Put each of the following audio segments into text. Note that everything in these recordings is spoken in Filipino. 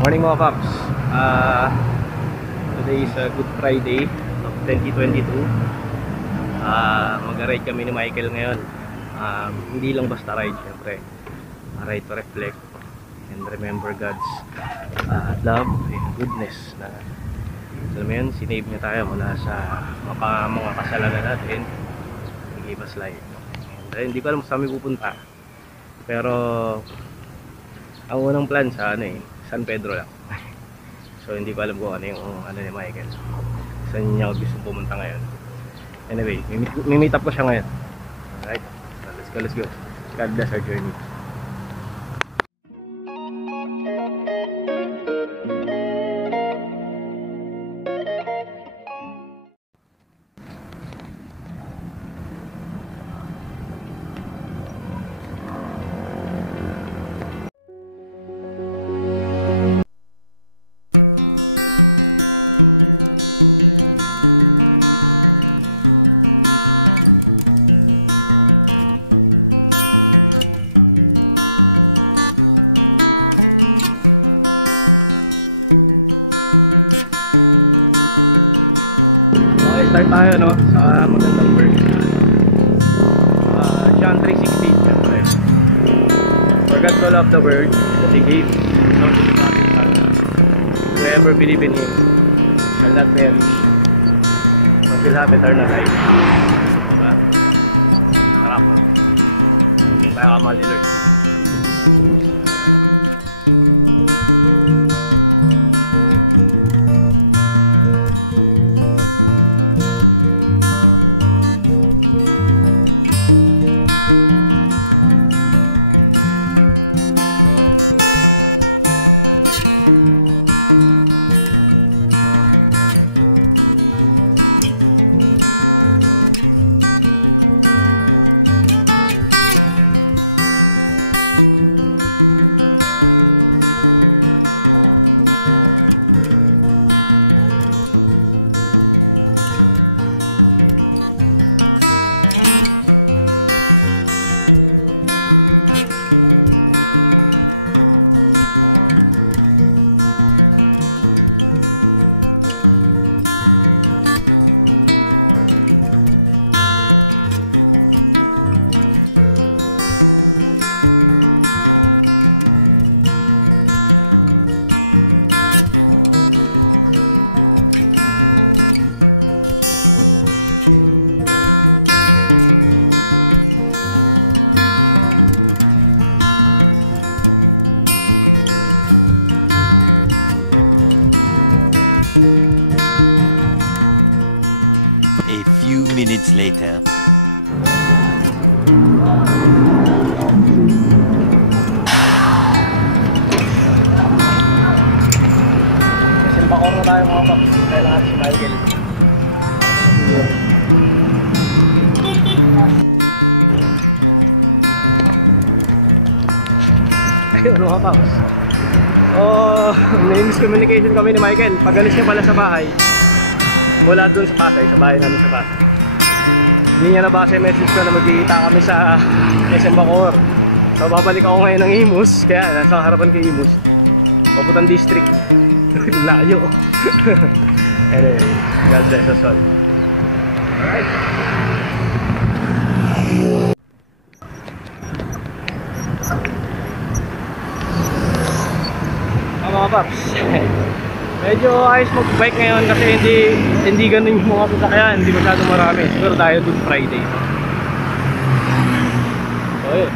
Morning mga paps. Today is Good Friday of 2022. Mag-ride kami ni Michael ngayon. Hindi lang basta ride, syempre. Ride to reflect and remember God's love and goodness na alam mo yun, sinave niya tayo mula sa mga kasalanan natin. He gave us life. And hindi ko alam saan kami pupunta. Pero ang unang plan sa San Pedro lang. So hindi ko alam kung ano yung ni Michael. Saan niya gusto pumunta ngayon. Anyway, meet up ko siya ngayon. Alright, so let's go. God bless our journey. Of the word that he gave whoever believe in him shall not perish but will have eternal life. Diba? Sarap. Kaya ka ba, Lord? Miscommunicated kami ni Michael. Pag-alis niya pala sa bahay, wala doon sa Pasay, sa bahay namin sa Pasay. Hindi niya nabasa yung message ko na magkikita kami sa SM Bacoor. So babalik ako ngayon ng Imus, kaya nasa harapan kay Imus, papuntang district. Layo. God bless us all. Alright. Mga paps, medyo ayos mag-bike ngayon kasi hindi ganun yung mga sasakyan, hindi masyado marami. Siguro tayo Good Friday. So yun,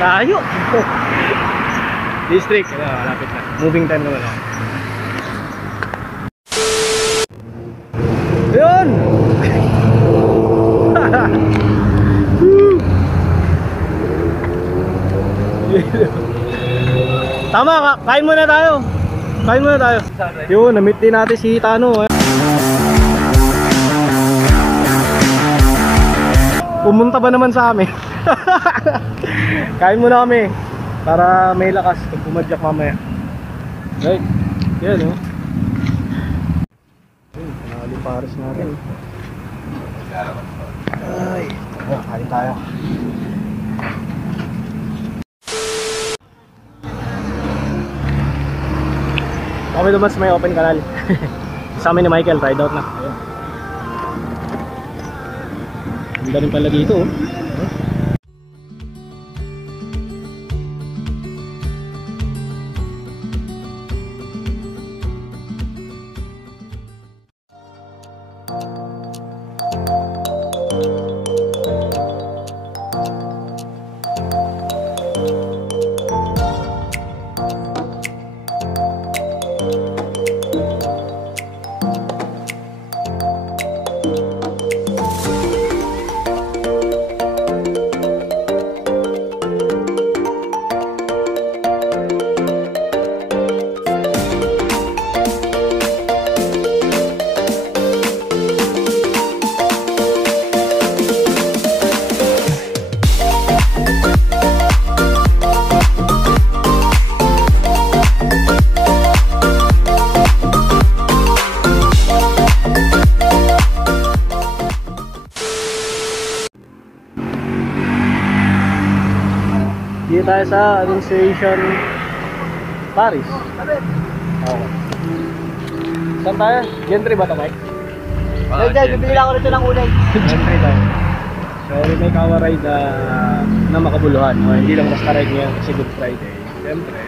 layo. District, malapit na. Moving time naman ako. Yun. Tama, kain muna tayo. Kain muna tayo. Yun, na-meet din natin si Tano. Pumunta ba naman sa amin? Kain muna kami para may lakas pag pumadyak mamaya. Right, yan o. Nakalipares natin. Ay, kain tayo. kami naman sa may open canal. Sa amin ni Michael, ride out na. Ayun. Ganda rin pala dito oh. Dito tayo sa Administration Paris. Okay. Saan tayo? Gentry ba ito, Mike? Bibili ako rito ng ulay. Gentry tayo. So, may kawa ride na makabuluhan. Hindi lang basta ride ngayon kasi Good Friday. Siyempre,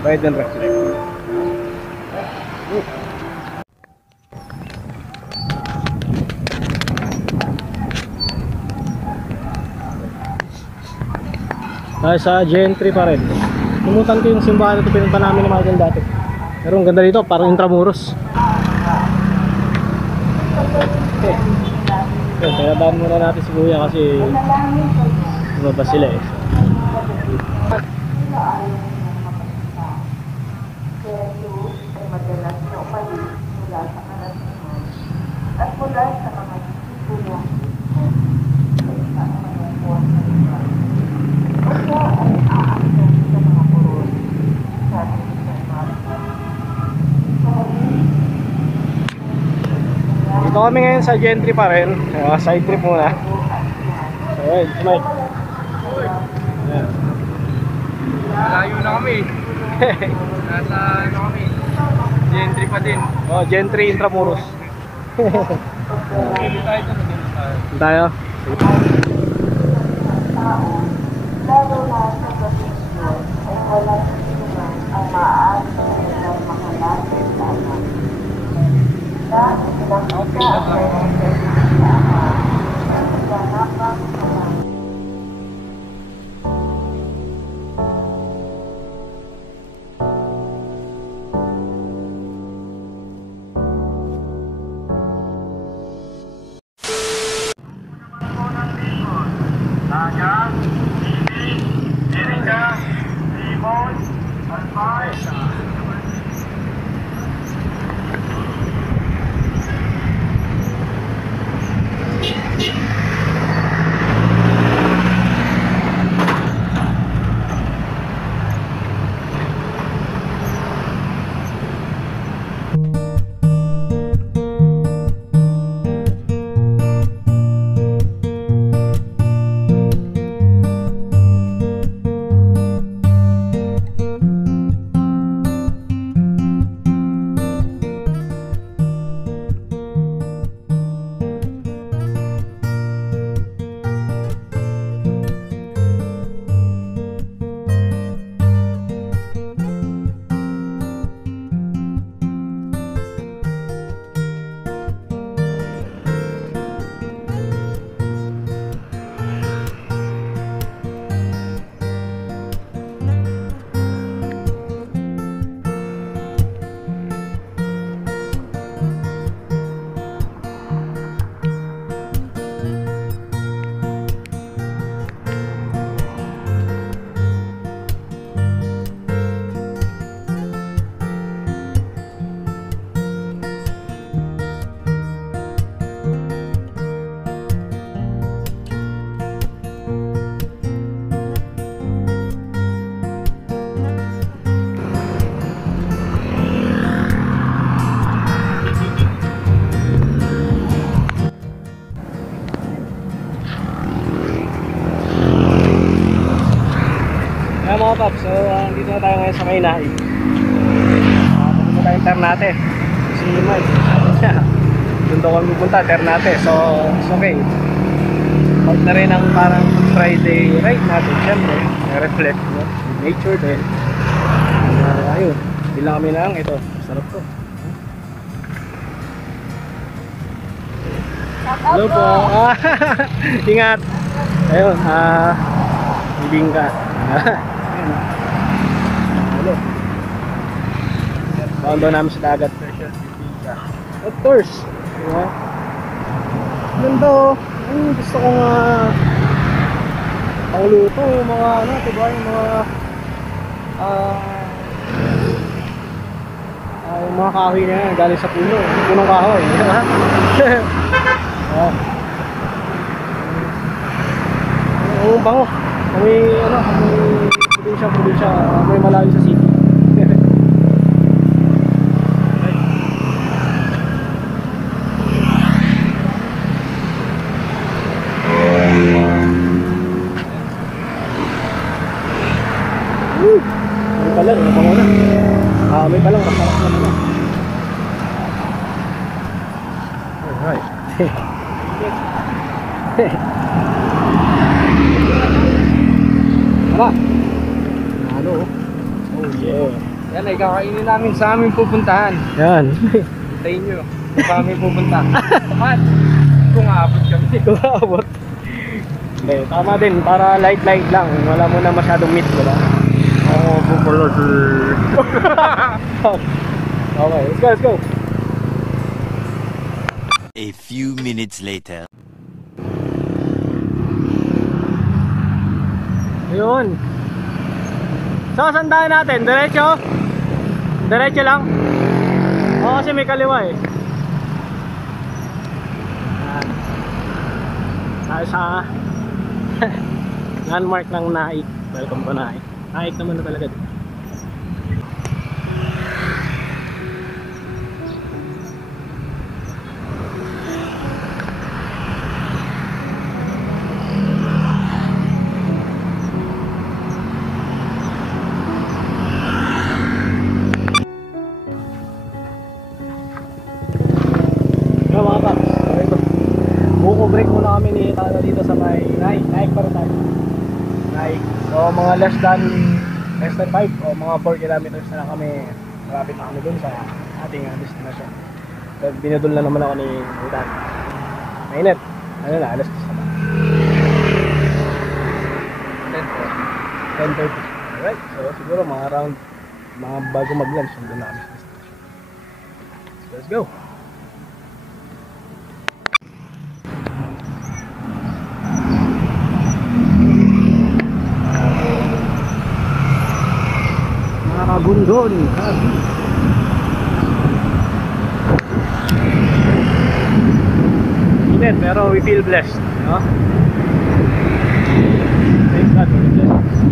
ride and reflect. Tayo sa Gentry pa rin. Tumutan ko yung simbahan ito, pinunta namin ni Michael dati. Pero ang ganda dito, parang Intramuros. Okay. Kaya daan muna natin si Kuya kasi lumabas sila eh. At mula sa mga tulong dito kami ngayon sa Gentry pa rin. Side trip muna. So, ayun, Mike. Ayan. Malayo na kami. Nasa ano kami? Gentry pa din. Oh, Gentry Intramuros. Hindi tayo dyan. Tayo. lalo na sa posisyon ay walang sinuman ang maaari nilang makalapit sa anak. Dahil lang isa ang mga paps, so dito na tayo ngayon sa Maynay. Pupunta tayo tayong Ternate. Si Mike. Doon daw kami pupunta, Ternate. So, it's okay. Part na rin ang parang Friday ride natin. Siyempre, reflect, no? Nature din. Ayun, bilang kami lang. Ito, sarap to. Hello po. Ingat. Ayun, ibing ka. Hello. Bawang daw namin sa dagat. Of course. Diba? Ganda oh. Gusto kong pangluto yung mga ano, diba? Yung mga kahoy na yan galing sa puno. Punong kahoy. Diba? Oo, bango. Kami, ano, probinsya, may malayo sa city. May pala, nabango na. May palang masarap na naman. Alright. Tara. Ano? Oh yeah. Yan ay kakainin namin sa aming pupuntahan. Yan. Hintayin nyo. Sa aming pupunta. At kung aabot kami. Kung aabot. Hindi, tama din. Para light lang. Wala mo na masyadong meat, diba? Oo, bubulod. Okay, let's go. A few minutes later. Ayun. So, saan tayo natin? Diretso? Diretso lang? Oo, kasi may kaliwa eh. Yan. Tayo sa landmark ng Naik. Welcome to Naik. Naik naman na talaga dito. Break muna kami ni Tata dito sa may Naik para tayo. Naik. So mga less than 5 o mga 4 kilometers na lang kami. Malapit na kami dun sa ating destination. So binudol na naman ako ni Udan. Mainit. Ano na, alas 10 na. 10:30. Alright. So siguro mga around mga bago mag-lunch nandun na kami sa destination. So let's go. Gundon. Init, pero we feel blessed, no? Thank God, we're blessed.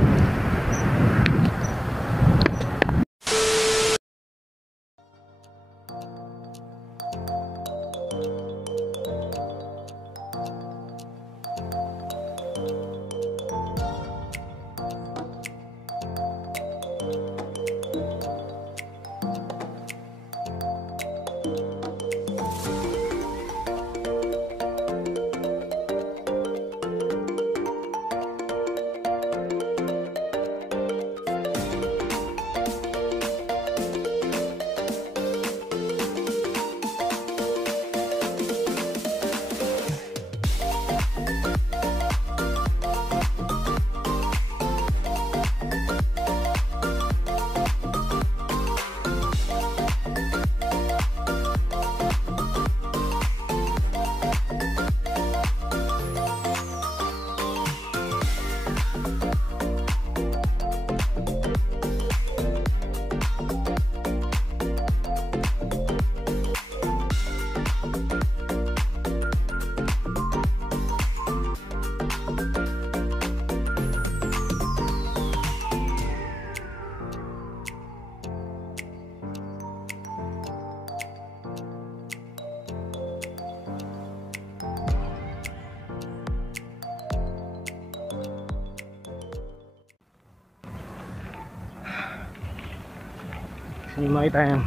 Hindi makita yan.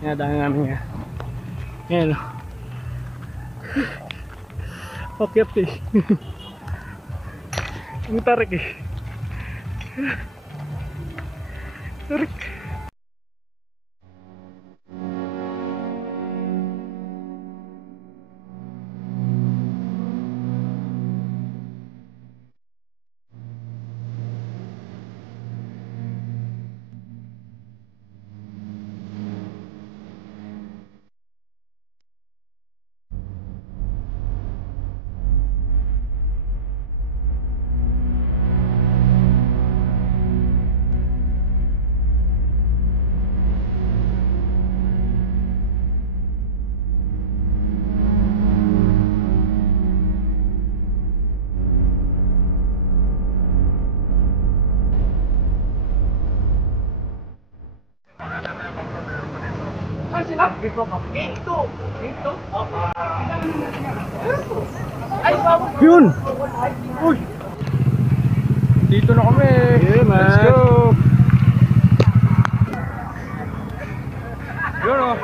Dinadaan namin nga. Ayan o. Pakyat eh. Ang tarik eh. Tarik. Yun! Uy! Dito na kami. Yeah, man. Let's go. Yun o.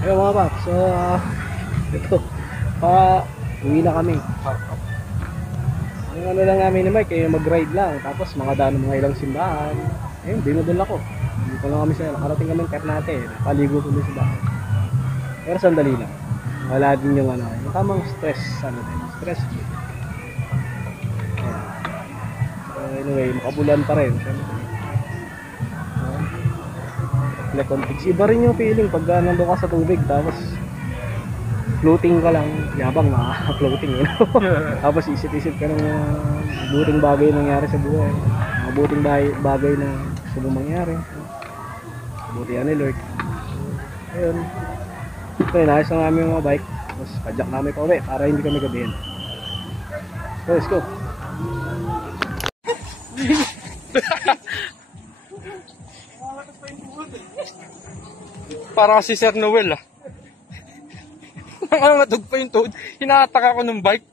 Ayun mga paps, so ito, uwi na kami. Ang ano lang namin ni Mike, mag-ride lang, tapos makadaan ng mga ilang simbahan. Ayun, dinudol ako. Dito lang kami sa, nakarating kami ng Ternate, paligo kami sa bahay. Pero sandali lang, wala din yung ano, yung tamang stress, stress. Ayan. So anyway, makabulan pa rin. Iba rin yung feeling pag nandun ka sa tubig tapos floating ka lang, yabang floating tapos isip-isip ka ng mabuting bagay na nangyari sa buhay, mabuting bagay na gusto mong mangyari, mabuti ni Lord. Ayun, so inayos na namin yung mga bike, tapos padyak namin pa uwi para hindi kami gabihin. So let's go. para kasi Sir Noel ah. Nangangatog pa yung tuhod. Hinahatak ako ng bike.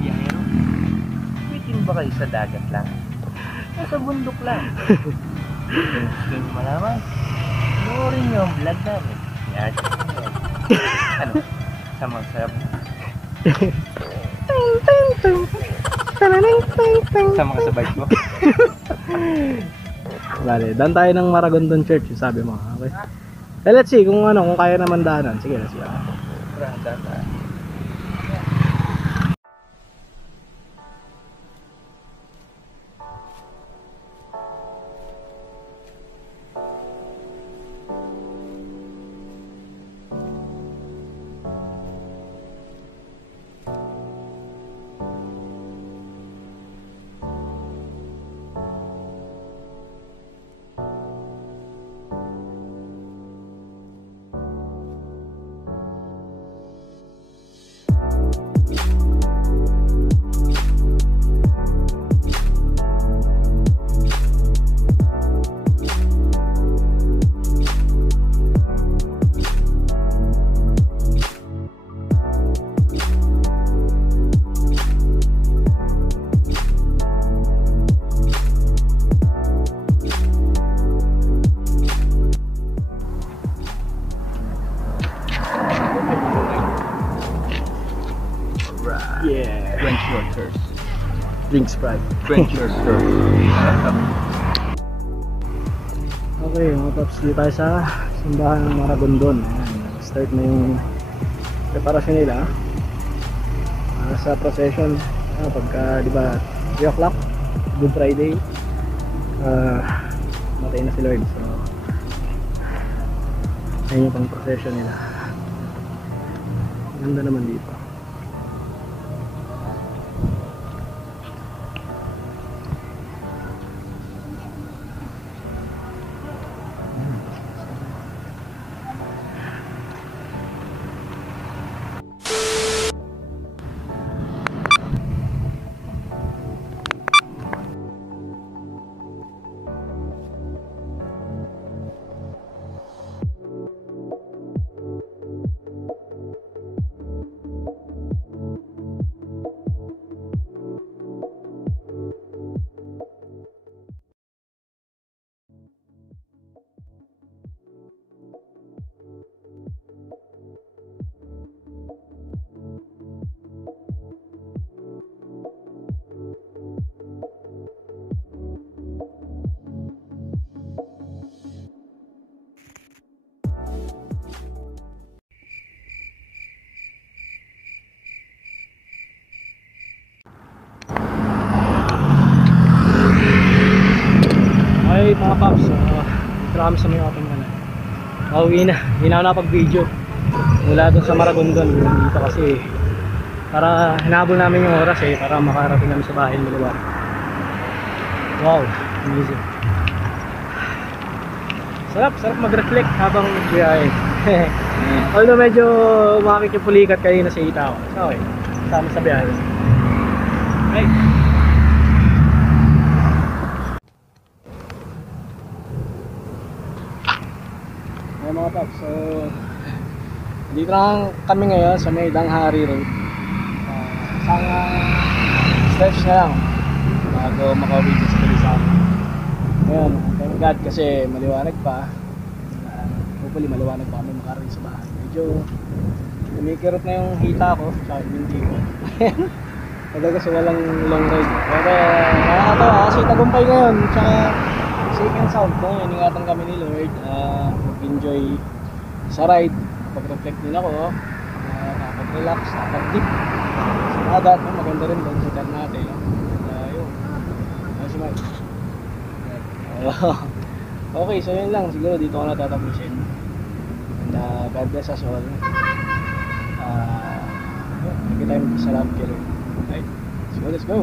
Biyahero, bitin ba kayo sa dagat lang? Nasa bundok lang. Kung gusto nyo malaman, panoorin nyo ang vlog namin. Yan. Ano? Samang sarap. Sama ka sa bike mo. Bale, daan tayo ng Maragondon Church, yung sabi mo. Okay. Let's see kung ano, kung kaya naman daanan. Sige, let's see. Yeah. French Yorkers. Drink Sprite. French Yorkers. Okay, mga paps, dito tayo sa simbahan ng Maragondon. Ayan, start na yung preparasyon nila sa procession. Pagka, di ba, 3 o'clock, Good Friday, matay na si Lord. So, ayun yung pang procession nila. Ganda naman dito. Okay mga paps, dito kami sa may open na. Pauwi na, hindi na ako nakapag-video mula doon sa Maragondon. Dito kasi para hinabol namin yung oras para makarating namin sa bahay ng lugar. Wow, amazing. Sarap mag-reflect habang nagbiyahe. Although medyo makakit yung pulikat kanina sa itaw. Okay, kasama sa biyahe. Right. Ayan mga paps, so dito lang kami ngayon sa may Danghari Road. Isang stretch na lang bago makauwi sa Talisay. Ngayon, thank God kasi maliwanag pa. Hopefully maliwanag pa kami makarating sa bahay. Medyo kumikirot na yung hita ko sa hindi ko. Talaga kasi walang long ride. Pero nakakatawa kasi tagumpay ngayon. Tsaka safe and sound po. Iningatan kami ni Lord. Mag-enjoy sa ride. Pag-reflect din ako. Nakapag-relax, nakapag-dip sa dagat. Maganda rin doon sa Ternate. Yun. Ayos naman. Okay, so yun lang. Siguro dito ko na tatapusin. And God bless us all. Thank you tayo sa love killer. Right? So let's go.